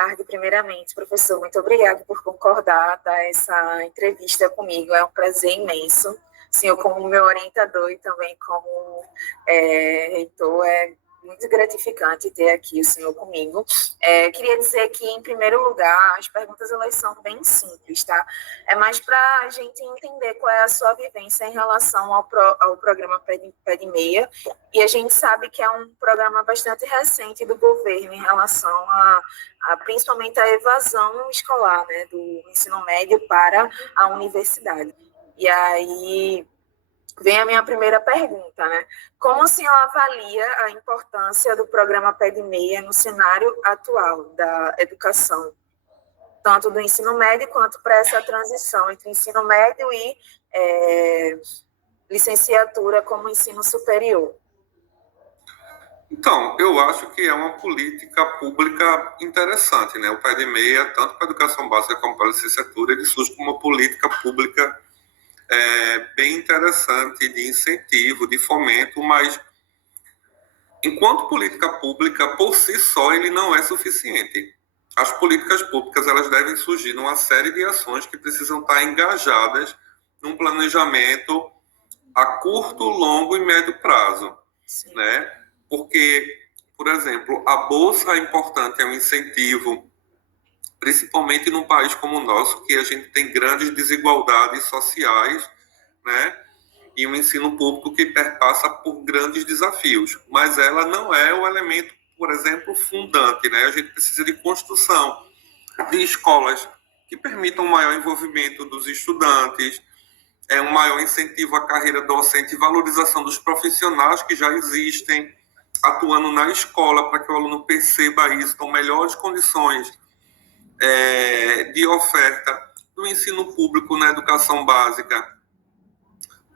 tarde, primeiramente, professor. Muito obrigada por concordar, dar essa entrevista comigo. É um prazer imenso. Senhor, como meu orientador e também como reitor, é muito gratificante ter aqui o senhor comigo. Queria dizer que, em primeiro lugar, as perguntas elas são bem simples, tá? É mais para a gente entender qual é a sua vivência em relação ao programa Pé de Meia. E a gente sabe que é um programa bastante recente do governo em relação principalmente a evasão escolar, né, do ensino médio para a universidade. E aí vem a minha primeira pergunta, né? Como o senhor avalia a importância do programa Pé de Meia no cenário atual da educação, tanto do ensino médio quanto para essa transição entre ensino médio e licenciatura como ensino superior? Então, eu acho que é uma política pública interessante, né? O Pé de Meia, tanto para a educação básica como para a licenciatura, ele surge como uma política pública bem interessante de incentivo, de fomento, mas enquanto política pública, por si só, ele não é suficiente. As políticas públicas elas devem surgir numa série de ações que precisam estar engajadas num planejamento a curto, longo e médio prazo, né? Porque, por exemplo, a bolsa é importante, é um incentivo, principalmente num país como o nosso, que a gente tem grandes desigualdades sociais, né? E um ensino público que perpassa por grandes desafios, mas ela não é o elemento, por exemplo, fundante, né? A gente precisa de construção de escolas que permitam um maior envolvimento dos estudantes, um maior incentivo à carreira docente e valorização dos profissionais que já existem atuando na escola para que o aluno perceba isso, com melhores condições de oferta do ensino público na educação básica,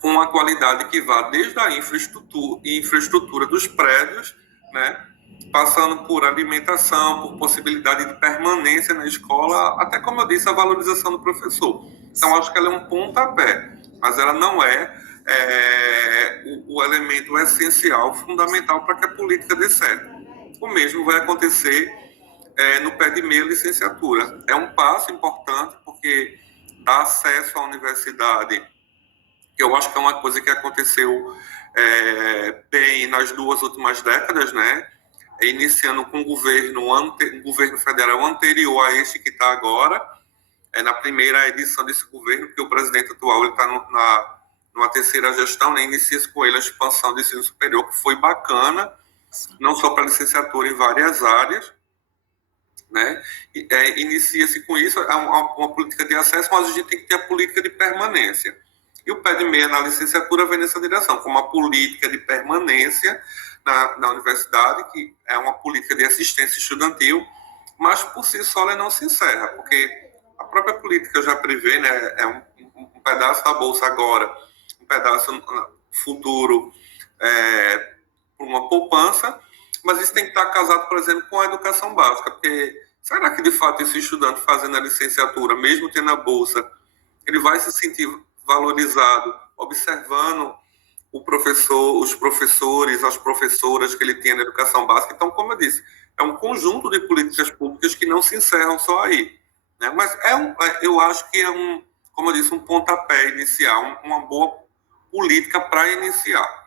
com uma qualidade que vá desde a infraestrutura dos prédios, né, passando por alimentação, por possibilidade de permanência na escola, até, como eu disse, a valorização do professor. Então, acho que ela é um pontapé, mas ela não é o elemento essencial, fundamental para que a política dê certo. O mesmo vai acontecer no Pé de Meia licenciatura. É um passo importante, porque dá acesso à universidade, que eu acho que é uma coisa que aconteceu bem nas 2 últimas décadas, né? Iniciando com um governo federal anterior a esse que está agora, na primeira edição desse governo, porque o presidente atual está numa terceira gestão, né? Inicia-se com ele a expansão do ensino superior, que foi bacana, não só para a licenciatura, em várias áreas, né? Inicia-se com isso uma política de acesso, mas a gente tem que ter a política de permanência. E o Pé de Meia na licenciatura vem nessa direção, como uma política de permanência na universidade, que é uma política de assistência estudantil, mas por si só ela não se encerra, porque a própria política já prevê, né, um pedaço da bolsa agora, um pedaço futuro por uma poupança, mas isso tem que estar casado, por exemplo, com a educação básica, porque será que de fato esse estudante fazendo a licenciatura, mesmo tendo a bolsa, ele vai se sentir valorizado, observando os professores, as professoras que ele tem na educação básica? Então, como eu disse, é um conjunto de políticas públicas que não se encerram só aí, né? Mas eu acho que como eu disse, um pontapé inicial, uma boa política para iniciar.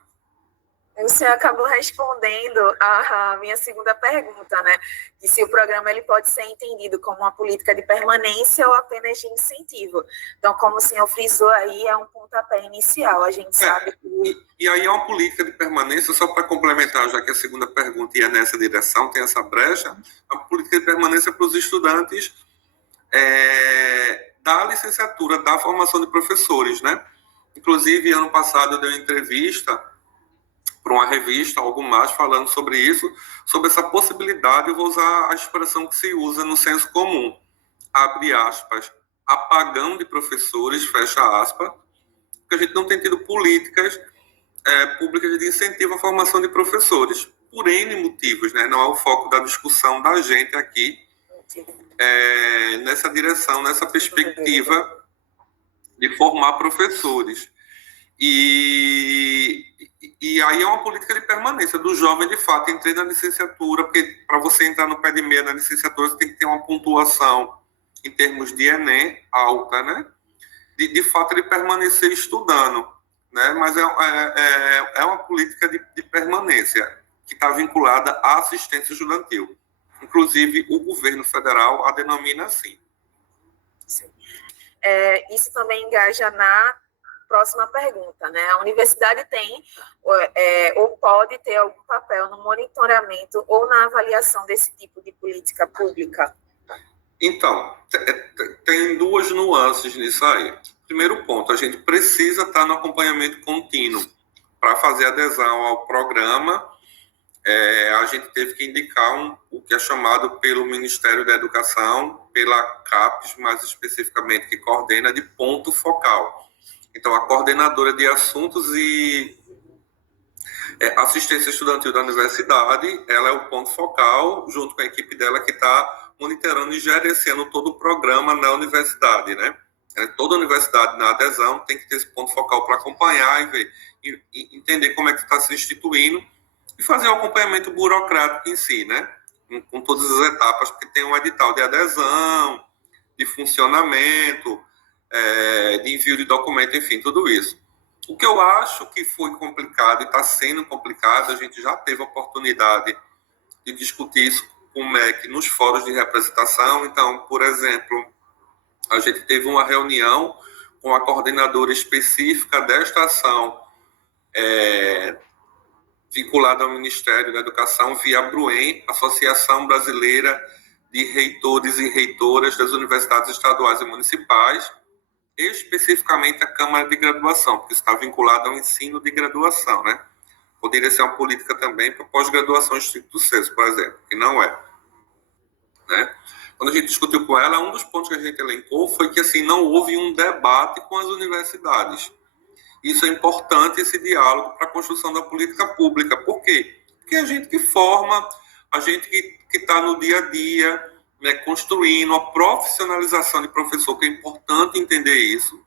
Você acabou respondendo a minha segunda pergunta, né? De se o programa ele pode ser entendido como uma política de permanência ou apenas de incentivo. Então, como o senhor frisou aí, é um pontapé inicial. A gente sabe que... E aí é uma política de permanência, só para complementar, já que a segunda pergunta ia nessa direção, tem essa brecha, a política de permanência para os estudantes da licenciatura, da formação de professores, né? Inclusive, ano passado eu dei uma entrevista para uma revista, algo mais, falando sobre isso, sobre essa possibilidade. Eu vou usar a expressão que se usa no senso comum, abre aspas, apagão de professores, fecha aspas, porque a gente não tem tido políticas públicas de incentivo à formação de professores, por N motivos, né? Não é o foco da discussão da gente aqui, nessa direção, nessa perspectiva de formar professores. E E aí é uma política de permanência do jovem, de fato. Entrei na licenciatura, porque para você entrar no pé de meia na licenciatura, você tem que ter uma pontuação em termos de Enem alta, né? De fato, ele permanecer estudando, né? Mas é uma política de permanência que está vinculada à assistência estudantil. Inclusive, o governo federal a denomina assim. Isso também engaja na próxima pergunta, né? A universidade tem ou pode ter algum papel no monitoramento ou na avaliação desse tipo de política pública? Então, tem duas nuances nisso aí. Primeiro ponto, a gente precisa estar no acompanhamento contínuo para fazer adesão ao programa. A gente teve que indicar o que é chamado pelo Ministério da Educação, pela CAPES, mais especificamente, que coordena de ponto focal. Então, a coordenadora de assuntos e assistência estudantil da universidade, ela é o ponto focal, junto com a equipe dela que está monitorando e gerenciando todo o programa na universidade, né? Toda universidade na adesão tem que ter esse ponto focal para acompanhar e ver, e entender como é que está se instituindo e fazer o acompanhamento burocrático em si, né? Com todas as etapas, porque tem um edital de adesão, de funcionamento, de envio de documento, enfim, tudo isso. O que eu acho que foi complicado e está sendo complicado, a gente já teve a oportunidade de discutir isso com o MEC nos fóruns de representação. Então, por exemplo, a gente teve uma reunião com a coordenadora específica desta ação, vinculada ao Ministério da Educação, via Bruen, Associação Brasileira de Reitores e Reitoras das Universidades Estaduais e Municipais, especificamente a Câmara de Graduação, porque está vinculado ao ensino de graduação, né? Poderia ser uma política também para pós-graduação estricto sensu, por exemplo, que não é, né? Quando a gente discutiu com ela, um dos pontos que a gente elencou foi que assim, não houve um debate com as universidades. Isso é importante, esse diálogo para a construção da política pública. Por quê? Porque a gente que forma, a gente que está no dia a dia, né, construindo a profissionalização de professor, que é importante entender isso.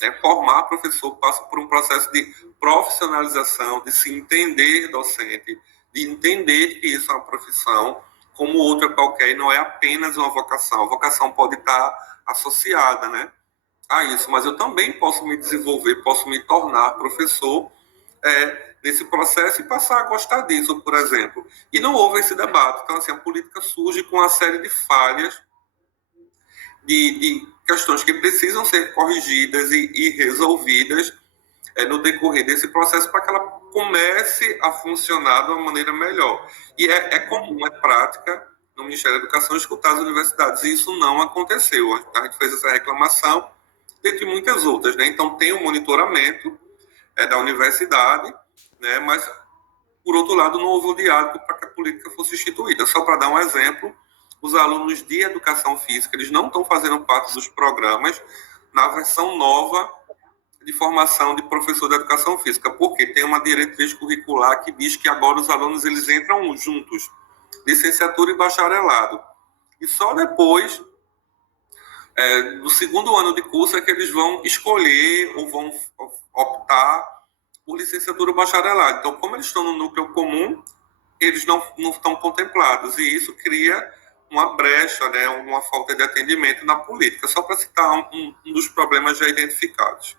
Né? Formar professor passa por um processo de profissionalização, de se entender docente, de entender que isso é uma profissão como outra qualquer, e não é apenas uma vocação. A vocação pode estar associada, né, a isso, mas eu também posso me desenvolver, posso me tornar professor nesse processo e passar a gostar disso, por exemplo. E não houve esse debate. Então, assim, a política surge com uma série de falhas, de questões que precisam ser corrigidas e resolvidas no decorrer desse processo para que ela comece a funcionar de uma maneira melhor. E é comum, é prática no Ministério da Educação escutar as universidades, e isso não aconteceu. A gente fez essa reclamação, dentre muitas outras, né? Então, tem o monitoramento da universidade, né? Mas, por outro lado, não houve o diálogo para que a política fosse instituída. Só para dar um exemplo, os alunos de educação física, eles não estão fazendo parte dos programas na versão nova de formação de professor de educação física, porque tem uma diretriz curricular que diz que agora os alunos eles entram juntos, licenciatura e bacharelado. E só depois no segundo ano de curso é que eles vão escolher ou vão optar por licenciatura ou bacharelado. Então, como eles estão no núcleo comum, eles não estão contemplados, e isso cria uma brecha, né, uma falta de atendimento na política, só para citar um dos problemas já identificados.